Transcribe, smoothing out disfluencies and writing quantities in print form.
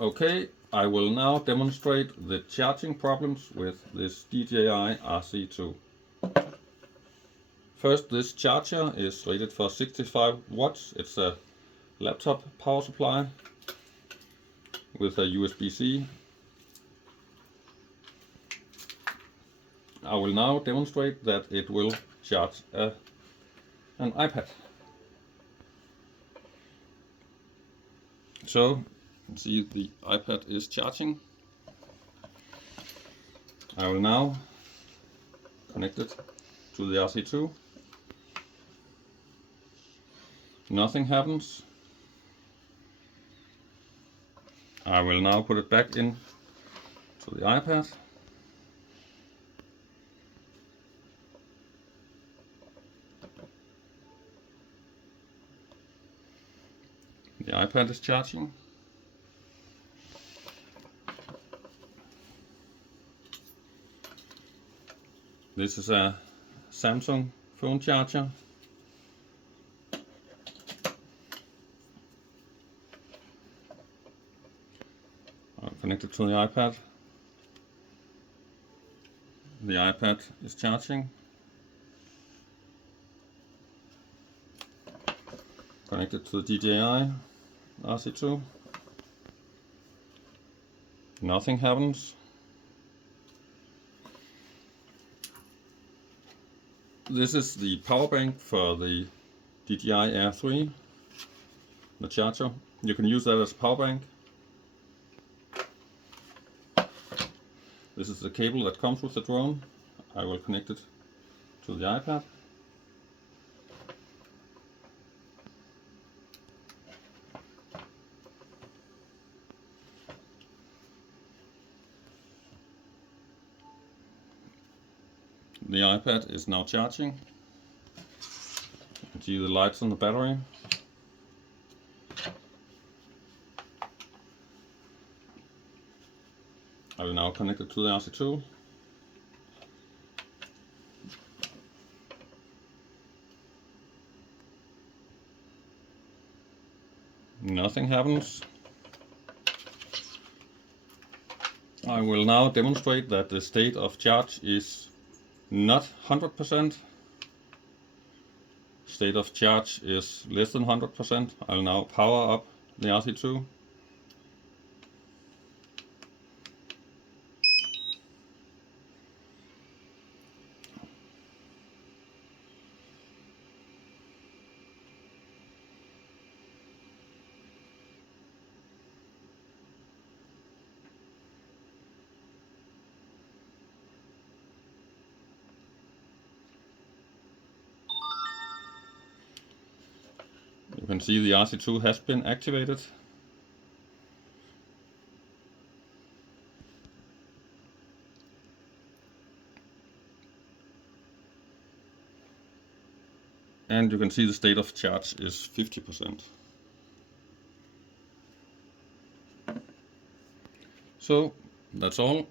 Okay, I will now demonstrate the charging problems with this DJI RC2. First, this charger is rated for 65 watts. It's a laptop power supply with a USB-C. I will now demonstrate that it will charge an iPad. So, you can see the iPad is charging. I will now connect it to the RC2. Nothing happens. I will now put it back in to the iPad. The iPad is charging. This is a Samsung phone charger. I'll connect it to the iPad. The iPad is charging. Connected to the DJI RC2. Nothing happens. This is the power bank for the DJI Air 3, the charger. You can use that as a power bank. This is the cable that comes with the drone. I will connect it to the iPad. The iPad is now charging. You can see the lights on the battery. I will now connect it to the RC2. Nothing happens. I will now demonstrate that the state of charge is not 100%. State of charge is less than 100%. I will now power up the RC2. You can see the RC2 has been activated. And you can see the state of charge is 50%. So that's all.